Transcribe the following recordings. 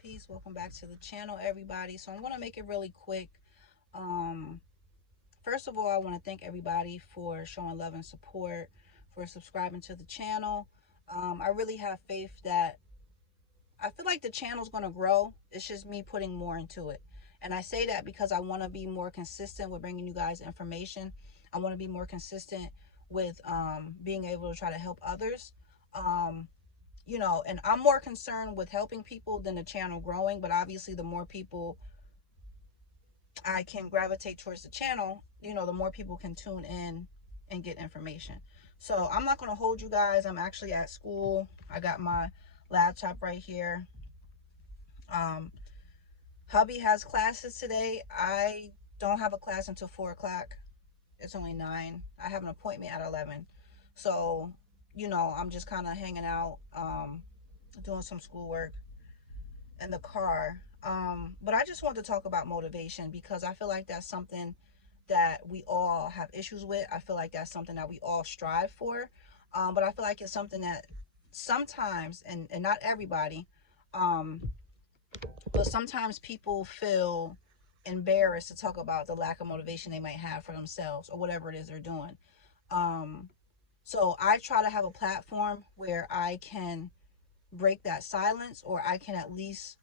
Peace. Welcome back to the channel, everybody. So I'm going to make it really quick. Um, First of all, I want to thank everybody for showing love and support, for subscribing to the channel. I really have faith that I feel like the channel's going to grow. It's just me putting more into it. And I say that because I want to be more consistent with bringing you guys information. I want to be more consistent with being able to try to help others. Um, and I'm more concerned with helping people than the channel growing. But obviously, the more people I can gravitate towards the channel, the more people can tune in and get information. So I'm not going to hold you guys. I'm actually at school. I got my laptop right here. Um, Hubby has classes today. I don't have a class until 4 o'clock. It's only 9. I have an appointment at 11. So, I'm just kind of hanging out, doing some schoolwork in the car. But I just want to talk about motivation because I feel like that's something that we all have issues with. I feel like that's something that we all strive for. But I feel like it's something that sometimes, and not everybody, um, but sometimes people feel embarrassed to talk about the lack of motivation they might have for themselves or whatever it is they're doing. Um, so I try to have a platform where I can break that silence, or I can at least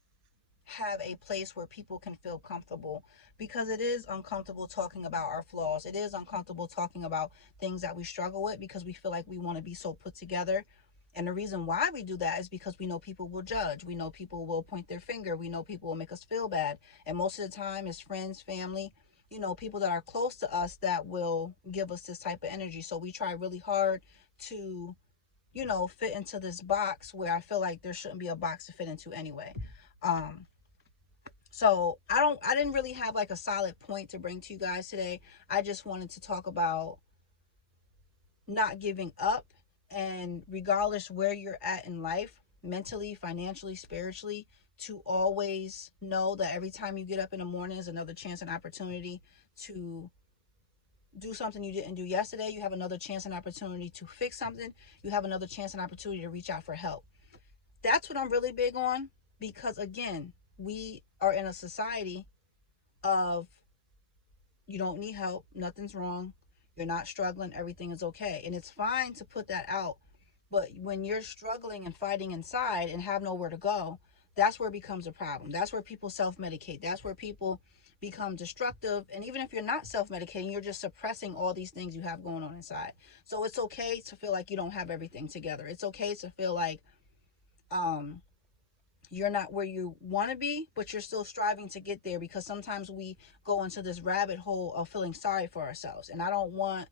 have a place where people can feel comfortable, because it is uncomfortable talking about our flaws. It is uncomfortable talking about things that we struggle with because we feel like we want to be so put together. And the reason why we do that is because we know people will judge. We know people will point their finger. We know people will make us feel bad. And most of the time, it's friends, family, people that are close to us that will give us this type of energy. So we try really hard to, fit into this box where I feel like there shouldn't be a box to fit into anyway. Um, so I didn't really have like a solid point to bring to you guys today. I just wanted to talk about not giving up, and regardless where you're at in life, mentally, financially, spiritually, to always know that every time you get up in the morning is another chance and opportunity to do something you didn't do yesterday. You have another chance and opportunity to fix something. You have another chance and opportunity to reach out for help. That's what I'm really big on, because again, we are in a society of, you don't need help, nothing's wrong, you're not struggling, everything is okay. And it's fine to put that out. But when you're struggling and fighting inside and have nowhere to go, that's where it becomes a problem. That's where people self medicate. That's where people become destructive. And even if you're not self medicating, you're just suppressing all these things you have going on inside. So it's okay to feel like you don't have everything together. It's okay to feel like um, you're not where you want to be, but you're still striving to get there, because sometimes we go into this rabbit hole of feeling sorry for ourselves. And I don't want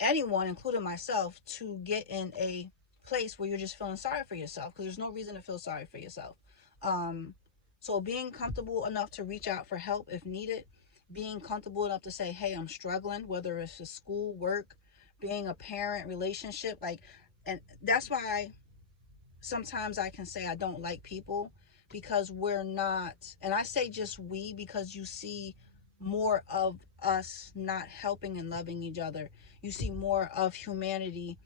anyone, including myself, to get in a place where you're just feeling sorry for yourself, because there's no reason to feel sorry for yourself. Um, so being comfortable enough to reach out for help if needed, being comfortable enough to say, hey, I'm struggling, whether it's a school, work, being a parent, relationship, like, and that's why sometimes I can say I don't like people, because we're not, and I say just we because you see more of us not helping and loving each other. You see more of humanity,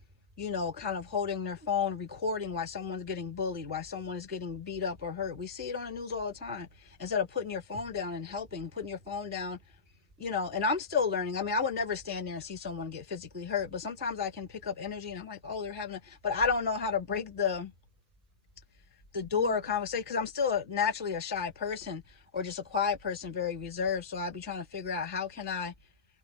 kind of holding their phone, recording why someone's getting bullied, why someone is getting beat up or hurt. We see it on the news all the time. Instead of putting your phone down and helping, putting your phone down, and I'm still learning. I mean, I would never stand there and see someone get physically hurt, but sometimes I can pick up energy and I'm like, oh, they're having a, but I don't know how to break the door of conversation, because I'm still naturally a shy person, or just a quiet person, very reserved. So I'd be trying to figure out, how can I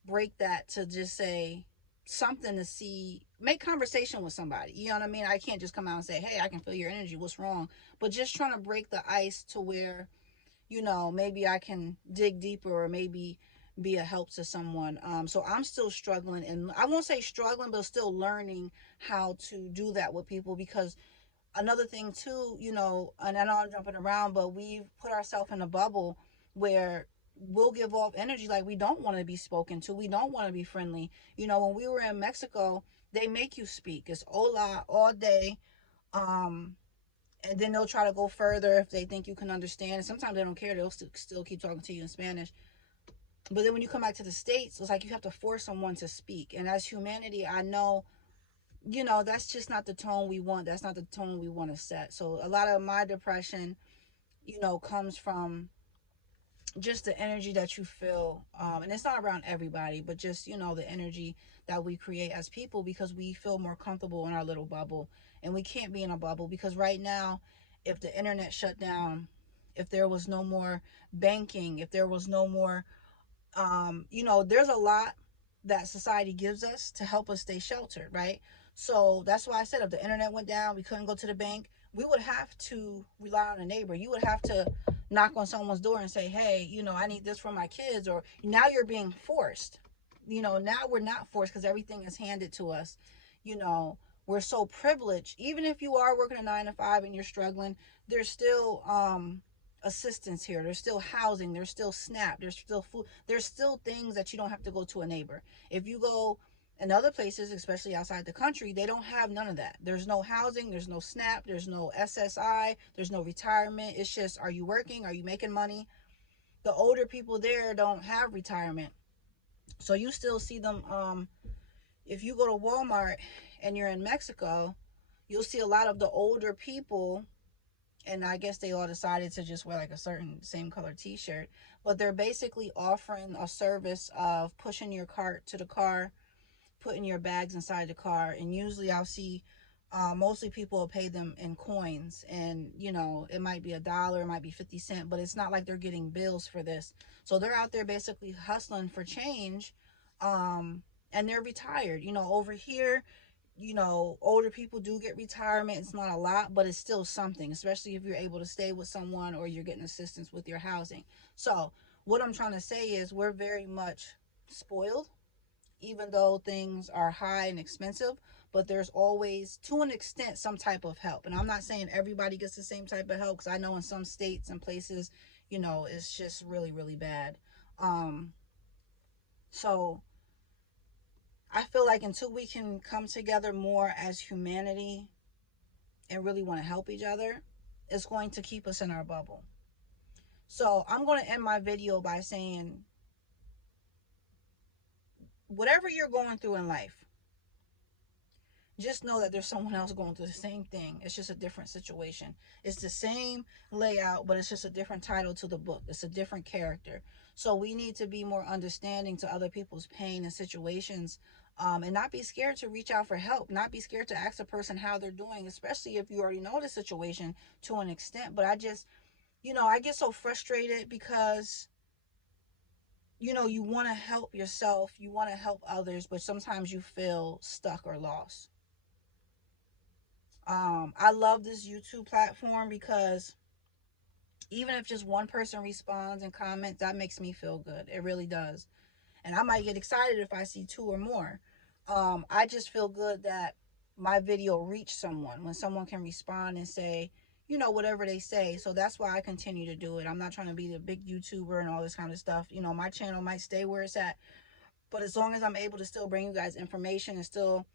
break that to just say something, to see, make conversation with somebody. You know what I mean? I can't just come out and say, hey, I can feel your energy, what's wrong? But just trying to break the ice to where, maybe I can dig deeper, or maybe be a help to someone. So I'm still struggling, and I won't say struggling, but still learning how to do that with people. Because another thing too, and I know I'm jumping around, but we've put ourselves in a bubble where we'll give off energy like we don't want to be spoken to, we don't want to be friendly. When we were in Mexico, they make you speak. It's hola all day. um and then they'll try to go further if they think you can understand, and sometimes they don't care, they'll still keep talking to you in Spanish. But then when you come back to the States, it's like you have to force someone to speak. And as humanity, I know, that's just not the tone we want. That's not the tone we want to set. So a lot of my depression you know, comes from just the energy that you feel, and it's not around everybody, but just, you know, the energy that we create as people, because we feel more comfortable in our little bubble, and we can't be in a bubble, because right now, if the internet shut down, if there was no more banking, if there was no more, you know, there's a lot that society gives us to help us stay sheltered, right? So that's why I said if the internet went down, we couldn't go to the bank, we would have to rely on a neighbor. You would have to knock on someone's door and say, hey, you know, I need this for my kids. Or now you're being forced. You know, now we're not forced because everything is handed to us. You know, we're so privileged. Even if you are working a 9 to 5 and you're struggling, there's still assistance here. There's still housing. There's still SNAP. There's still food. There's still things that you don't have to go to a neighbor. If you go in other places, especially outside the country, they don't have none of that. There's no housing. There's no SNAP. There's no SSI. There's no retirement. It's just, are you working? Are you making money? The older people there don't have retirement. So you still see them. If you go to Walmart and you're in Mexico, you'll see a lot of the older people, and I guess they all decided to just wear like a certain same color t-shirt, but they're basically offering a service of pushing your cart to the car, putting your bags inside the car, and usually I'll see mostly people will pay them in coins, and you know, it might be $1, it might be 50 cents, but it's not like they're getting bills for this. So they're out there basically hustling for change, and they're retired. You know, over here, you know, older people do get retirement. It's not a lot, but it's still something, especially if you're able to stay with someone or you're getting assistance with your housing. So what I'm trying to say is we're very much spoiled, even though things are high and expensive, but there's always, to an extent, some type of help. And I'm not saying everybody gets the same type of help, because I know in some states and places, you know, it's just really, really bad. Um, so I feel like until we can come together more as humanity and really want to help each other, it's going to keep us in our bubble. So I'm going to end my video by saying, whatever you're going through in life, just know that there's someone else going through the same thing. It's just a different situation. It's the same layout, but it's just a different title to the book. It's a different character. So we need to be more understanding to other people's pain and situations, and not be scared to reach out for help. Not be scared to ask a person how they're doing, especially if you already know the situation to an extent. But I just, you know, I get so frustrated because, you know, you want to help yourself, you want to help others, but sometimes you feel stuck or lost. I love this YouTube platform because even if just one person responds and comments, that makes me feel good. It really does. And I might get excited if I see 2 or more. I just feel good that my video reached someone, when someone can respond and say, you know, whatever they say. So that's why I continue to do it. I'm not trying to be the big YouTuber and all this kind of stuff. You know, my channel might stay where it's at, but as long as I'm able to still bring you guys information and still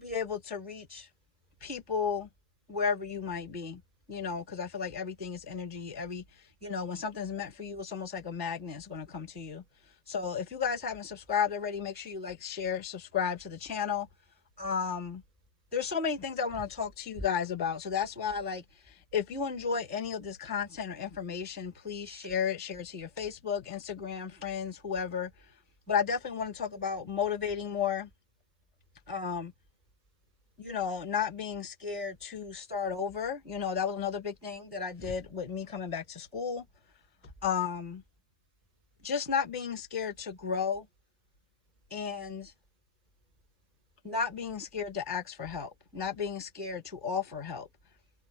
be able to reach people wherever you might be, you know, because I feel like everything is energy. You know, when something's meant for you, it's almost like a magnet is going to come to you. So if you guys haven't subscribed already, make sure you like, share, subscribe to the channel. There's so many things I want to talk to you guys about. So that's why, like, if you enjoy any of this content or information, please share it. Share it to your Facebook, Instagram, friends, whoever. But I definitely want to talk about motivating more. Um, you know, not being scared to start over. You know, that was another big thing that I did with me coming back to school. Um, just not being scared to grow, and not being scared to ask for help, not being scared to offer help.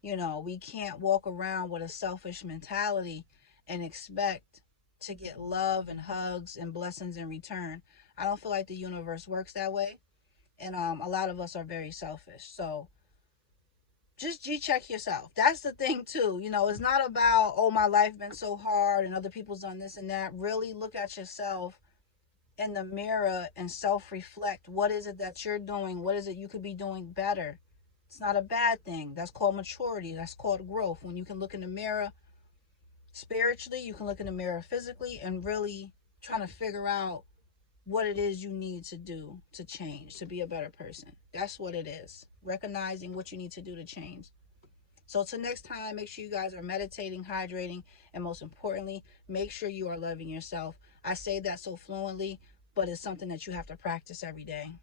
You know, we can't walk around with a selfish mentality and expect to get love and hugs and blessings in return. I don't feel like the universe works that way. And a lot of us are very selfish. So just G-check yourself. That's the thing too. You know, it's not about, oh, my life been so hard and other people's done this and that. Really look at yourself in the mirror and self-reflect. What is it that you're doing? What is it you could be doing better? It's not a bad thing. That's called maturity. That's called growth. When you can look in the mirror spiritually, you can look in the mirror physically, and really trying to figure out what it is you need to do to change, to be a better person. That's what it is. Recognizing what you need to do to change. So till next time, make sure you guys are meditating, hydrating, and most importantly, make sure you are loving yourself. I say that so fluently, but it's something that you have to practice every day.